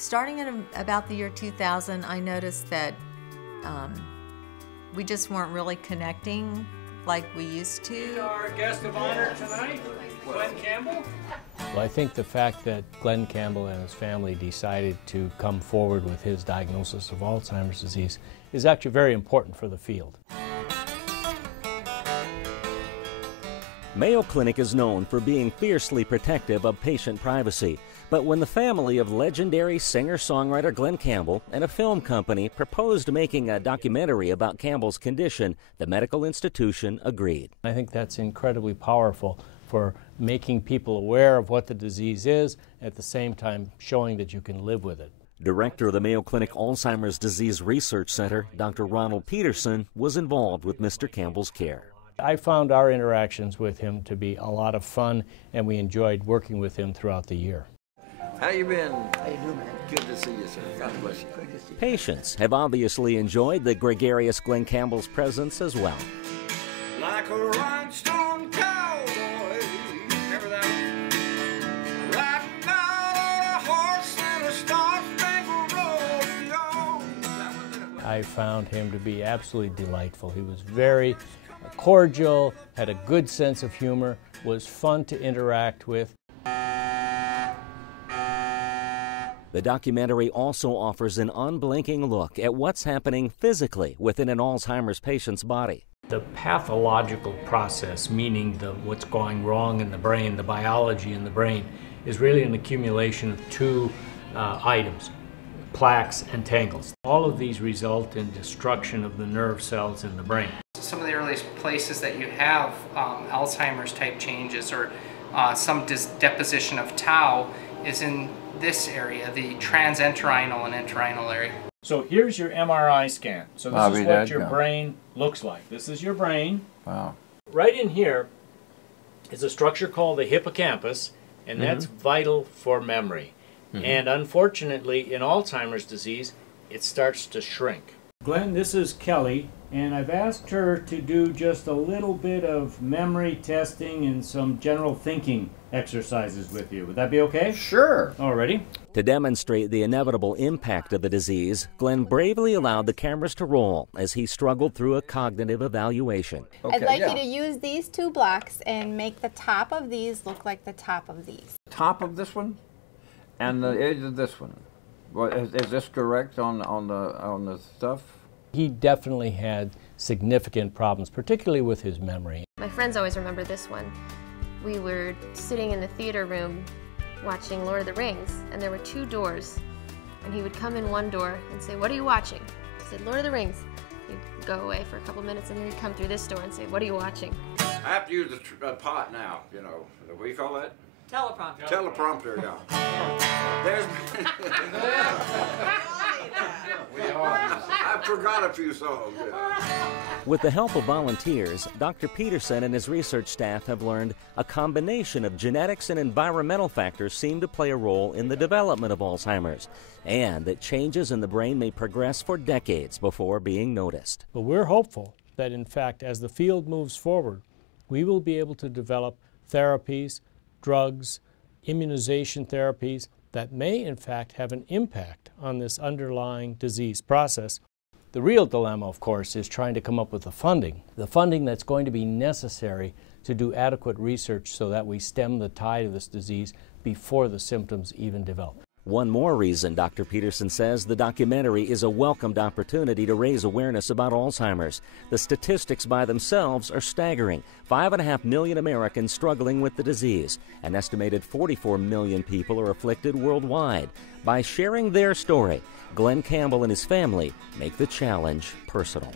Starting in about the year 2000, I noticed that we just weren't really connecting like we used to. Our guest of honor tonight, Glen Campbell. Well, I think the fact that Glen Campbell and his family decided to come forward with his diagnosis of Alzheimer's disease is actually very important for the field. Mayo Clinic is known for being fiercely protective of patient privacy. But when the family of legendary singer-songwriter Glen Campbell and a film company proposed making a documentary about Campbell's condition, the medical institution agreed. I think that's incredibly powerful for making people aware of what the disease is, at the same time showing that you can live with it. Director of the Mayo Clinic Alzheimer's Disease Research Center, Dr. Ronald Peterson, was involved with Mr. Campbell's care. I found our interactions with him to be a lot of fun, and we enjoyed working with him throughout the year. How you been? How you doing, man? Good to see you, sir. God bless you. Good to see you. Patients have obviously enjoyed the gregarious Glen Campbell's presence as well. Like a rhinestone cowboy. Remember that one? Riding out on a horse in a star-spangled rodeo. I found him to be absolutely delightful. He was very cordial, had a good sense of humor, was fun to interact with. The documentary also offers an unblinking look at what's happening physically within an Alzheimer's patient's body. The pathological process, meaning what's going wrong in the brain, the biology in the brain, is really an accumulation of two items, plaques and tangles. All of these result in destruction of the nerve cells in the brain. Some of the earliest places that you have Alzheimer's type changes or some deposition of tau is in this area, the transentorhinal and entorhinal area. So here's your MRI scan. So this is what your brain looks like. This is your brain. Wow. Right in here is a structure called the hippocampus, and that's vital for memory. And unfortunately, in Alzheimer's disease, it starts to shrink. Glenn, this is Kelly, and I've asked her to do just a little bit of memory testing and some general thinking exercises with you. Would that be okay? Sure. Alrighty. To demonstrate the inevitable impact of the disease, Glenn bravely allowed the cameras to roll as he struggled through a cognitive evaluation. Okay, I'd like you to use these two blocks and make the top of these look like the top of these. Top of this one and the edge of this one. Well, is this correct on the stuff? He definitely had significant problems, particularly with his memory. My friends always remember this one. We were sitting in the theater room watching Lord of the Rings, and there were two doors, and he would come in one door and say, "What are you watching?" I said, "Lord of the Rings." He'd go away for a couple minutes, and then he'd come through this door and say, "What are you watching?" I have to use the pot now, you know. What do you call that? Teleprompter. Teleprompter, yeah. There's... I forgot a few songs. Yeah. With the help of volunteers, Dr. Peterson and his research staff have learned a combination of genetics and environmental factors seem to play a role in the development of Alzheimer's, and that changes in the brain may progress for decades before being noticed. But we're hopeful that, in fact, as the field moves forward, we will be able to develop therapies, drugs, immunization therapies that may, in fact, have an impact on this underlying disease process. The real dilemma, of course, is trying to come up with the funding that's going to be necessary to do adequate research so that we stem the tide of this disease before the symptoms even develop. One more reason, Dr. Peterson says, the documentary is a welcomed opportunity to raise awareness about Alzheimer's. The statistics by themselves are staggering. 5.5 million Americans struggling with the disease. An estimated 44 million people are afflicted worldwide. By sharing their story, Glen Campbell and his family make the challenge personal.